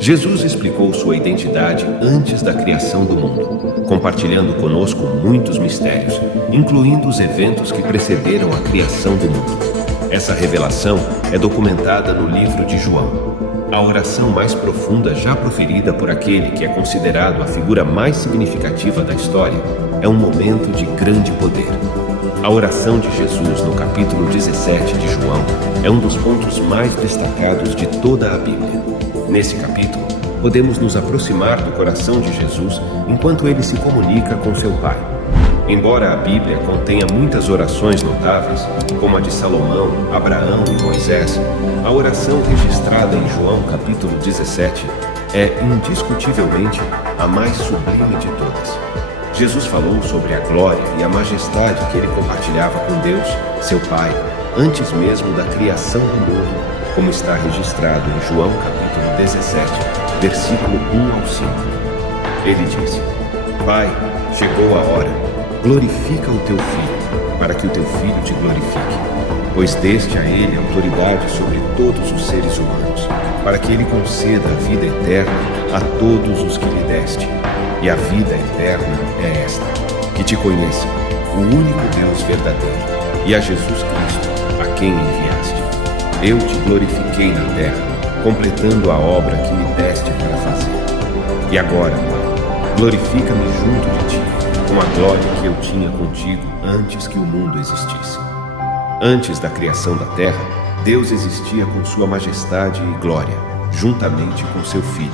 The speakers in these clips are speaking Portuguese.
Jesus explicou sua identidade antes da criação do mundo, compartilhando conosco muitos mistérios, incluindo os eventos que precederam a criação do mundo. Essa revelação é documentada no livro de João, a oração mais profunda já proferida por aquele que é considerado a figura mais significativa da história. É um momento de grande poder. A oração de Jesus no capítulo 17 de João é um dos pontos mais destacados de toda a Bíblia. Nesse capítulo, podemos nos aproximar do coração de Jesus enquanto ele se comunica com seu Pai. Embora a Bíblia contenha muitas orações notáveis, como a de Salomão, Abraão e Moisés, a oração registrada em João capítulo 17 é indiscutivelmente a mais sublime de todas. Jesus falou sobre a glória e a majestade que ele compartilhava com Deus, seu Pai, antes mesmo da criação do mundo, como está registrado em João capítulo 17, versículo 1 ao 5. Ele disse: Pai, chegou a hora. Glorifica o teu Filho, para que o teu Filho te glorifique, pois deste a ele autoridade sobre todos os seres humanos, para que ele conceda a vida eterna a todos os que lhe deste. E a vida eterna é esta: que te conheçam, o único Deus verdadeiro, e a Jesus Cristo, a quem enviaste. Eu te glorifiquei na terra, completando a obra que me deste para fazer. E agora, Pai, glorifica-me junto de ti, com a glória que eu tinha contigo antes que o mundo existisse. Antes da criação da terra, Deus existia com sua majestade e glória, juntamente com seu Filho.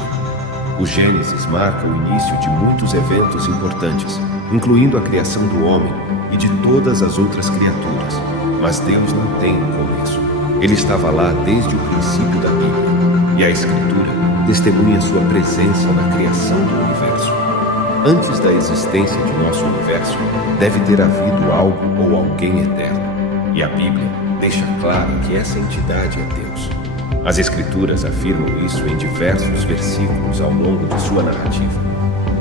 O Gênesis marca o início de muitos eventos importantes, incluindo a criação do homem e de todas as outras criaturas. Mas Deus não tem um começo. Ele estava lá desde o princípio da Bíblia, e a Escritura testemunha sua presença na criação do universo. Antes da existência de nosso universo, deve ter havido algo ou alguém eterno. E a Bíblia deixa claro que essa entidade é Deus. As Escrituras afirmam isso em diversos versículos ao longo de sua narrativa.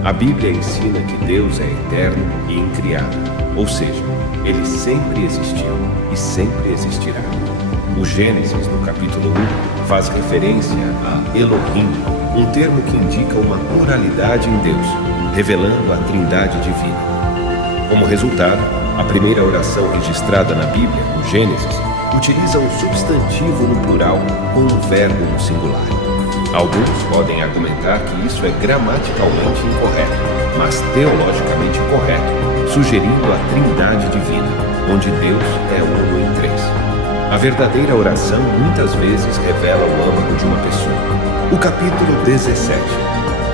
A Bíblia ensina que Deus é eterno e incriado, ou seja, ele sempre existiu e sempre existirá. O Gênesis, no capítulo 1, faz referência a Elohim, um termo que indica uma pluralidade em Deus, revelando a Trindade divina. Como resultado, a primeira oração registrada na Bíblia, no Gênesis, utiliza um substantivo no plural com um verbo no singular. Alguns podem argumentar que isso é gramaticalmente incorreto, mas teologicamente correto, sugerindo a Trindade divina, onde Deus é uno em três. A verdadeira oração muitas vezes revela o âmago de uma pessoa. O capítulo 17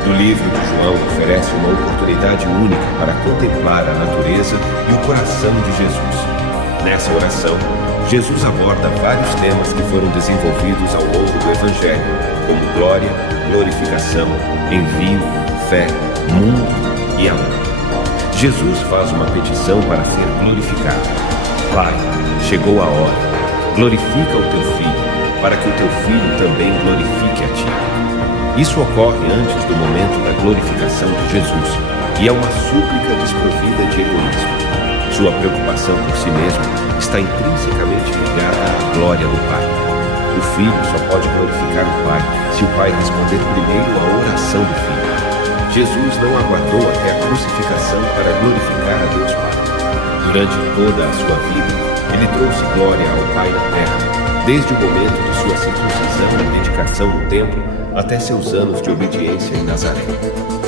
do livro de João oferece uma oportunidade única para contemplar a natureza e o coração de Jesus. Nessa oração, Jesus aborda vários temas que foram desenvolvidos ao longo do Evangelho, como glória, glorificação, envio, fé, mundo e amor. Jesus faz uma petição para ser glorificado. Pai, chegou a hora. Glorifica o teu Filho, para que o teu Filho também glorifique a ti. Isso ocorre antes do momento da glorificação de Jesus, e é uma súplica desprovida de egoísmo. Sua preocupação por si mesmo está intrinsecamente ligada à glória do Pai. O Filho só pode glorificar o Pai se o Pai responder primeiro à oração do Filho. Jesus não aguardou até a crucificação para glorificar a Deus Pai. Durante toda a sua vida, ele trouxe glória ao Pai na terra, desde o momento de sua circuncisão e dedicação no templo até seus anos de obediência em Nazaré.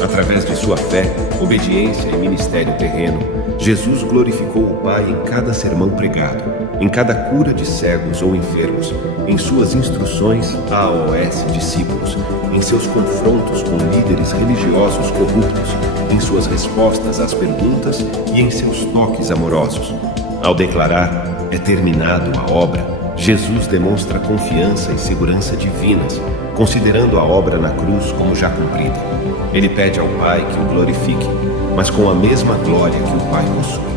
Através de sua fé, obediência e ministério terreno, Jesus glorificou o Pai em cada sermão pregado, em cada cura de cegos ou enfermos, em suas instruções a AOS discípulos, em seus confrontos com líderes religiosos corruptos, em suas respostas às perguntas e em seus toques amorosos. Ao declarar, é terminado a obra, Jesus demonstra confiança e segurança divinas, considerando a obra na cruz como já cumprida. Ele pede ao Pai que o glorifique, mas com a mesma glória que o Pai possui.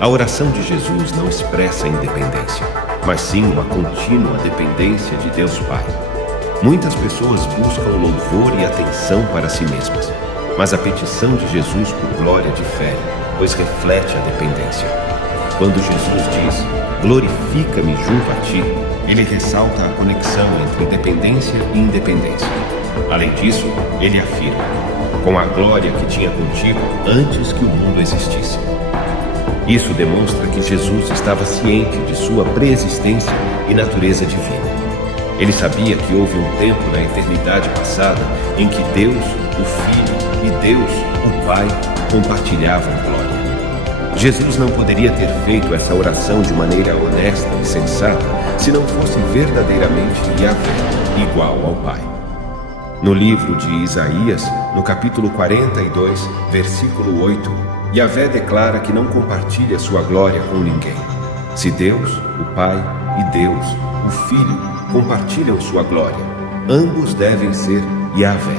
A oração de Jesus não expressa independência, mas sim uma contínua dependência de Deus Pai. Muitas pessoas buscam louvor e atenção para si mesmas, mas a petição de Jesus por glória difere, pois reflete a dependência. Quando Jesus diz, glorifica-me junto a ti, ele ressalta a conexão entre dependência e independência. Além disso, ele afirma, com a glória que tinha contigo antes que o mundo existisse. Isso demonstra que Jesus estava ciente de sua preexistência e natureza divina. Ele sabia que houve um tempo na eternidade passada em que Deus, o Filho, e Deus, o Pai, compartilhavam glória. Jesus não poderia ter feito essa oração de maneira honesta e sensata se não fosse verdadeiramente Yahvé, igual ao Pai. No livro de Isaías, no capítulo 42, versículo 8, Yahvé declara que não compartilha sua glória com ninguém. Se Deus, o Pai, e Deus, o Filho, compartilham sua glória, ambos devem ser Yahvé.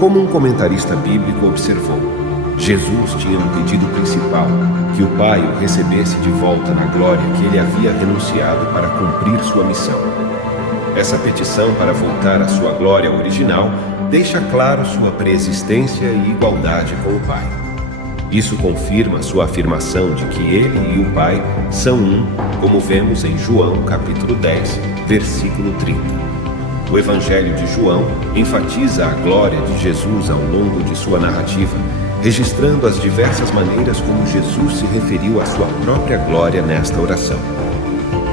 Como um comentarista bíblico observou, Jesus tinha um pedido principal, que o Pai o recebesse de volta na glória que ele havia renunciado para cumprir sua missão. Essa petição para voltar à sua glória original deixa claro sua preexistência e igualdade com o Pai. Isso confirma sua afirmação de que ele e o Pai são um, como vemos em João capítulo 10, versículo 30. O Evangelho de João enfatiza a glória de Jesus ao longo de sua narrativa, registrando as diversas maneiras como Jesus se referiu à sua própria glória nesta oração.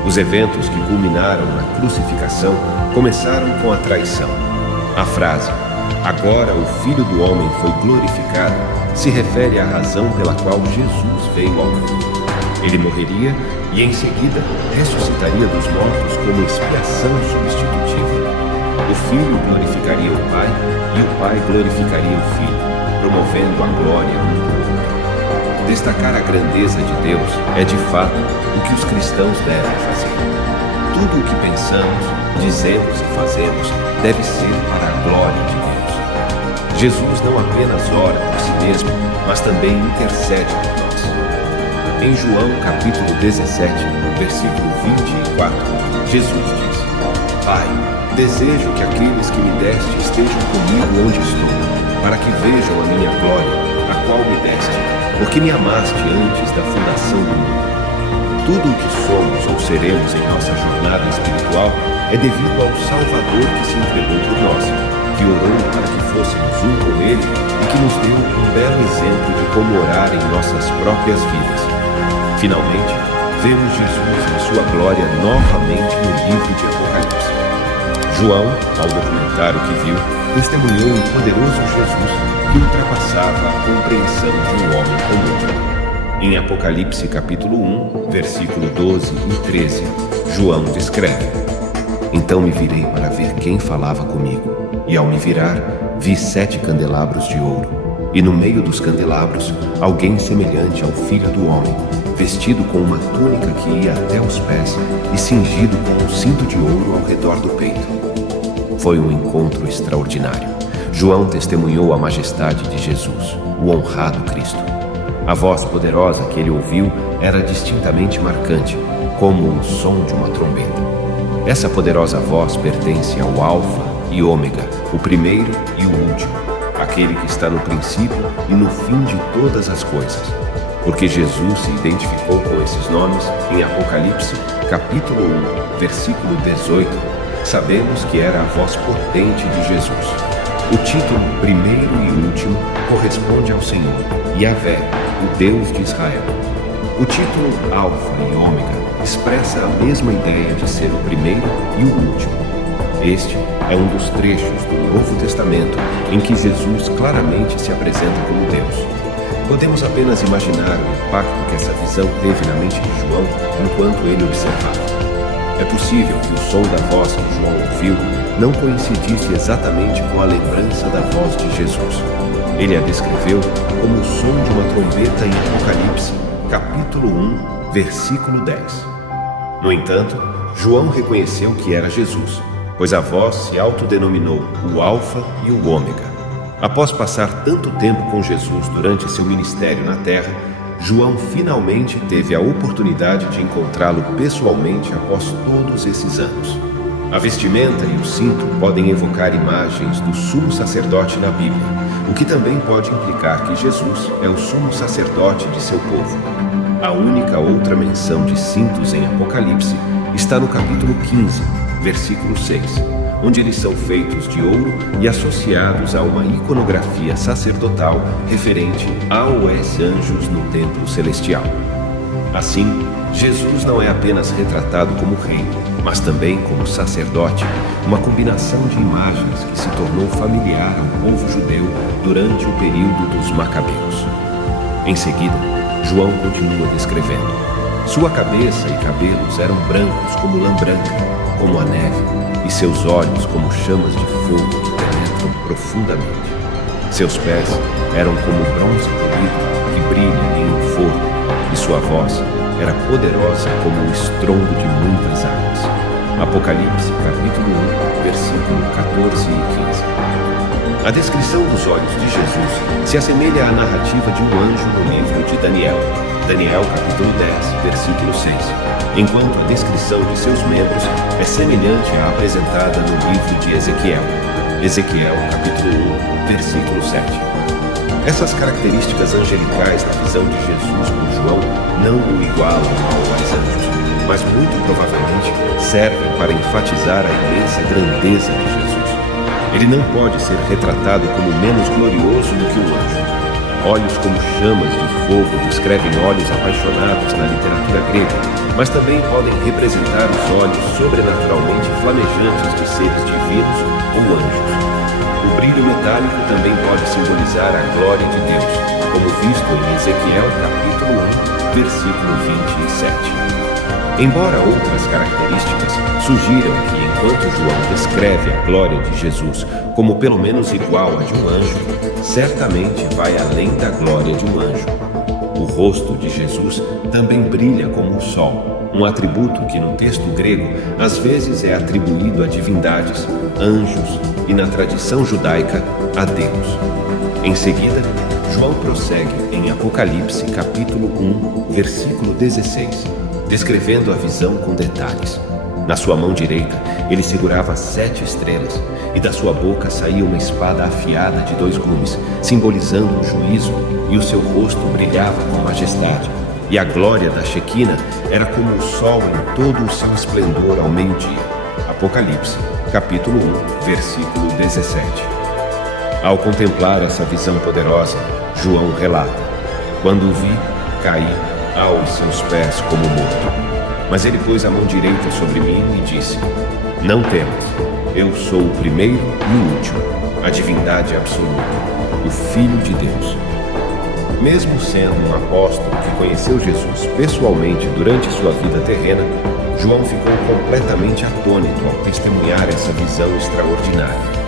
Os eventos que culminaram na crucificação começaram com a traição. A frase, agora o Filho do Homem foi glorificado, se refere à razão pela qual Jesus veio ao mundo. Ele morreria e em seguida ressuscitaria dos mortos como expiação substitutiva. O Filho glorificaria o Pai e o Pai glorificaria o Filho, promovendo a glória um do outro. Destacar a grandeza de Deus é de fato o que os cristãos devem fazer. Tudo o que pensamos, dizemos e fazemos deve ser para a glória de Deus. Jesus não apenas ora por si mesmo, mas também intercede por nós. Em João capítulo 17, versículo 24, Jesus diz, Pai, desejo que aqueles que me deste estejam comigo onde estou, para que vejam a minha glória, a qual me deste, porque me amaste antes da fundação do mundo. Tudo o que somos ou seremos em nossa jornada espiritual é devido ao Salvador que se entregou por nós, que orou para que fôssemos um com Ele e que nos deu um belo exemplo de como orar em nossas próprias vidas. Finalmente, vemos Jesus em sua glória novamente no livro de Apocalipse. João, ao documentar o que viu, testemunhou um poderoso Jesus que ultrapassava a compreensão de um homem comum. Em Apocalipse capítulo 1, versículo 12 e 13, João descreve, então me virei para ver quem falava comigo, e ao me virar, vi 7 candelabros de ouro, e no meio dos candelabros, alguém semelhante ao Filho do Homem, vestido com uma túnica que ia até os pés e cingido com um cinto de ouro ao redor do peito. Foi um encontro extraordinário. João testemunhou a majestade de Jesus, o honrado Cristo. A voz poderosa que ele ouviu era distintamente marcante, como o som de uma trombeta. Essa poderosa voz pertence ao Alfa e Ômega, o primeiro e o último, aquele que está no princípio e no fim de todas as coisas. Porque Jesus se identificou com esses nomes em Apocalipse, capítulo 1, versículo 18, sabemos que era a voz potente de Jesus. O título primeiro e último corresponde ao Senhor, Yahvé, o Deus de Israel. O título Alfa e Ômega expressa a mesma ideia de ser o primeiro e o último. Este é um dos trechos do Novo Testamento em que Jesus claramente se apresenta como Deus. Podemos apenas imaginar o impacto que essa visão teve na mente de João enquanto ele observava. É possível que o som da voz que João ouviu não coincidisse exatamente com a lembrança da voz de Jesus. Ele a descreveu como o som de uma trombeta em Apocalipse, capítulo 1, versículo 10. No entanto, João reconheceu que era Jesus, pois a voz se autodenominou o Alfa e o Ômega. Após passar tanto tempo com Jesus durante seu ministério na terra, João finalmente teve a oportunidade de encontrá-lo pessoalmente após todos esses anos. A vestimenta e o cinto podem evocar imagens do sumo sacerdote na Bíblia, o que também pode implicar que Jesus é o sumo sacerdote de seu povo. A única outra menção de cintos em Apocalipse está no capítulo 15, versículo 6, onde eles são feitos de ouro e associados a uma iconografia sacerdotal referente aos anjos no templo celestial. Assim, Jesus não é apenas retratado como rei, mas também como sacerdote, uma combinação de imagens que se tornou familiar ao povo judeu durante o período dos Macabeus. Em seguida, João continua descrevendo: sua cabeça e cabelos eram brancos como lã branca, como a neve, e seus olhos como chamas de fogo que penetram profundamente. Seus pés eram como bronze polido que brilha em um forno, e sua voz era poderosa como o estrondo de muitas águas. Apocalipse, capítulo 1, versículo 14 e 15. A descrição dos olhos de Jesus se assemelha à narrativa de um anjo no livro de Daniel. Daniel, capítulo 10, versículo 6. Enquanto a descrição de seus membros é semelhante à apresentada no livro de Ezequiel. Ezequiel, capítulo 1, versículo 7. Essas características angelicais na visão de Jesus por João não o igualam aos anjos, mas muito provavelmente servem para enfatizar a imensa grandeza de Jesus. Ele não pode ser retratado como menos glorioso do que um anjo. Olhos como chamas de fogo descrevem olhos apaixonados na literatura grega, mas também podem representar os olhos sobrenaturalmente flamejantes de seres divinos ou anjos. O brilho metálico também pode simbolizar a glória de Deus, como visto em Ezequiel capítulo 1, versículo 27. Embora outras características sugiram que, enquanto João descreve a glória de Jesus como pelo menos igual à de um anjo, certamente vai além da glória de um anjo. O rosto de Jesus também brilha como o sol, um atributo que no texto grego às vezes é atribuído a divindades, anjos e, na tradição judaica, a Deus. Em seguida, João prossegue em Apocalipse capítulo 1, versículo 16, descrevendo a visão com detalhes. Na sua mão direita, ele segurava 7 estrelas, e da sua boca saía uma espada afiada de 2 gumes, simbolizando o juízo, e o seu rosto brilhava com majestade, e a glória da Shequina era como o sol em todo o seu esplendor ao meio-dia. Apocalipse, capítulo 1, versículo 17. Ao contemplar essa visão poderosa, João relata: quando o vi, caí aos seus pés como morto. Mas ele pôs a mão direita sobre mim e disse: não temas, eu sou o primeiro e o último, a divindade absoluta, o Filho de Deus. Mesmo sendo um apóstolo que conheceu Jesus pessoalmente durante sua vida terrena, João ficou completamente atônito ao testemunhar essa visão extraordinária.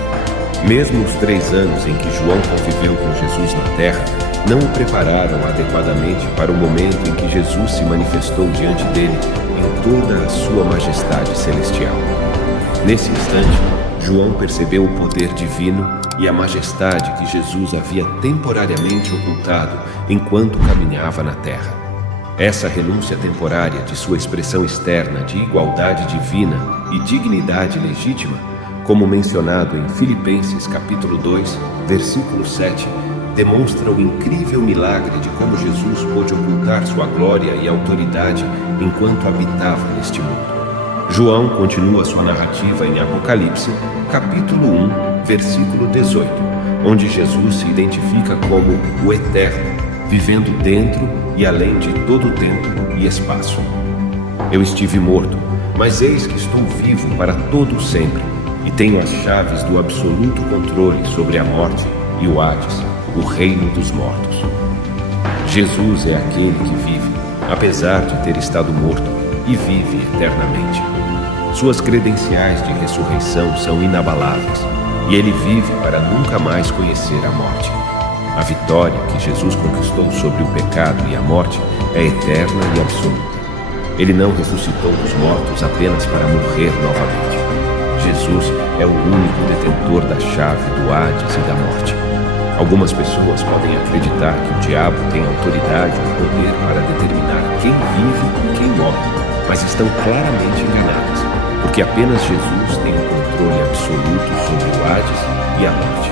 Mesmo os 3 anos em que João conviveu com Jesus na terra não o prepararam adequadamente para o momento em que Jesus se manifestou diante dele em toda a sua majestade celestial. Nesse instante, João percebeu o poder divino e a majestade que Jesus havia temporariamente ocultado enquanto caminhava na terra. Essa renúncia temporária de sua expressão externa de igualdade divina e dignidade legítima, como mencionado em Filipenses capítulo 2, versículo 7, demonstra o incrível milagre de como Jesus pôde ocultar sua glória e autoridade enquanto habitava neste mundo. João continua sua narrativa em Apocalipse, capítulo 1, versículo 18, onde Jesus se identifica como o Eterno, vivendo dentro e além de todo o tempo e espaço. Eu estive morto, mas eis que estou vivo para todo o sempre, e tenho as chaves do absoluto controle sobre a morte e o Hades, o reino dos mortos. Jesus é aquele que vive, apesar de ter estado morto, e vive eternamente. Suas credenciais de ressurreição são inabaláveis, e ele vive para nunca mais conhecer a morte. A vitória que Jesus conquistou sobre o pecado e a morte é eterna e absoluta. Ele não ressuscitou dos mortos apenas para morrer novamente. Jesus é o único detentor da chave do Hades e da morte. Algumas pessoas podem acreditar que o diabo tem autoridade ou poder para determinar quem vive e quem morre, mas estão claramente enganadas, porque apenas Jesus tem o controle absoluto sobre o Hades e a morte.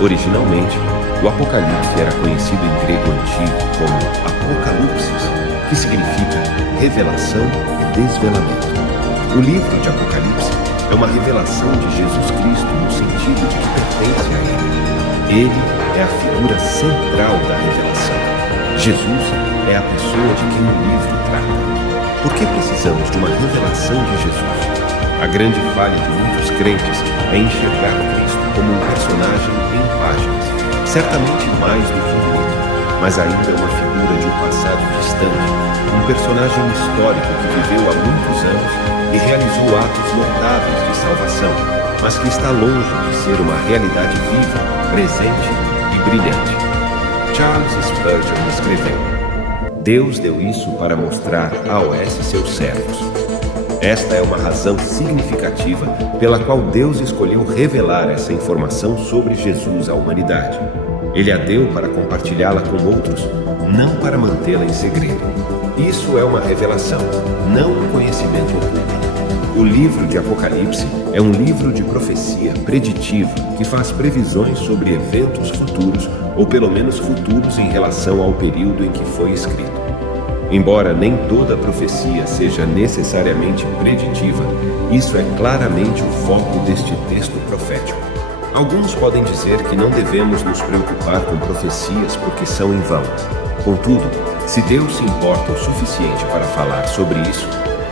Originalmente, o Apocalipse era conhecido em grego antigo como Apocalipsis, que significa revelação e desvelamento. O livro de Apocalipse é uma revelação de Jesus Cristo no sentido de que pertence a Ele. Ele é a figura central da revelação. Jesus é a pessoa de quem o livro trata. Por que precisamos de uma revelação de Jesus? A grande falha de muitos crentes é enxergar Cristo como um personagem em páginas, certamente mais do que um mito, mas ainda uma figura de um passado distante, um personagem histórico que viveu há muitos anos e realizou atos notáveis de salvação, mas que está longe de ser uma realidade viva, presente e brilhante. Charles Spurgeon escreveu: Deus deu isso para mostrar a seus servos. Esta é uma razão significativa pela qual Deus escolheu revelar essa informação sobre Jesus à humanidade. Ele a deu para compartilhá-la com outros, não para mantê-la em segredo. Isso é uma revelação, não um conhecimento oculto. O livro de Apocalipse é um livro de profecia preditiva que faz previsões sobre eventos futuros, ou pelo menos futuros em relação ao período em que foi escrito. Embora nem toda profecia seja necessariamente preditiva, isso é claramente o foco deste texto profético. Alguns podem dizer que não devemos nos preocupar com profecias porque são em vão. Contudo, se Deus se importa o suficiente para falar sobre isso,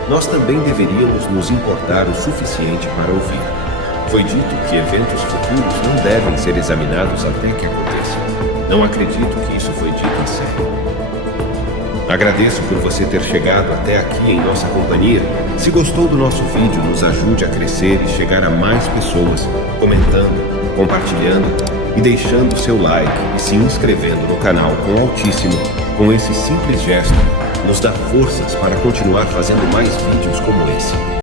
nós também deveríamos nos importar o suficiente para ouvir. Foi dito que eventos futuros não devem ser examinados até que aconteçam. Não acredito que isso foi dito a sério. Agradeço por você ter chegado até aqui em nossa companhia. Se gostou do nosso vídeo, nos ajude a crescer e chegar a mais pessoas, comentando, compartilhando e deixando seu like e se inscrevendo no canal com Altíssimo. Com esse simples gesto, nos dá forças para continuar fazendo mais vídeos como esse.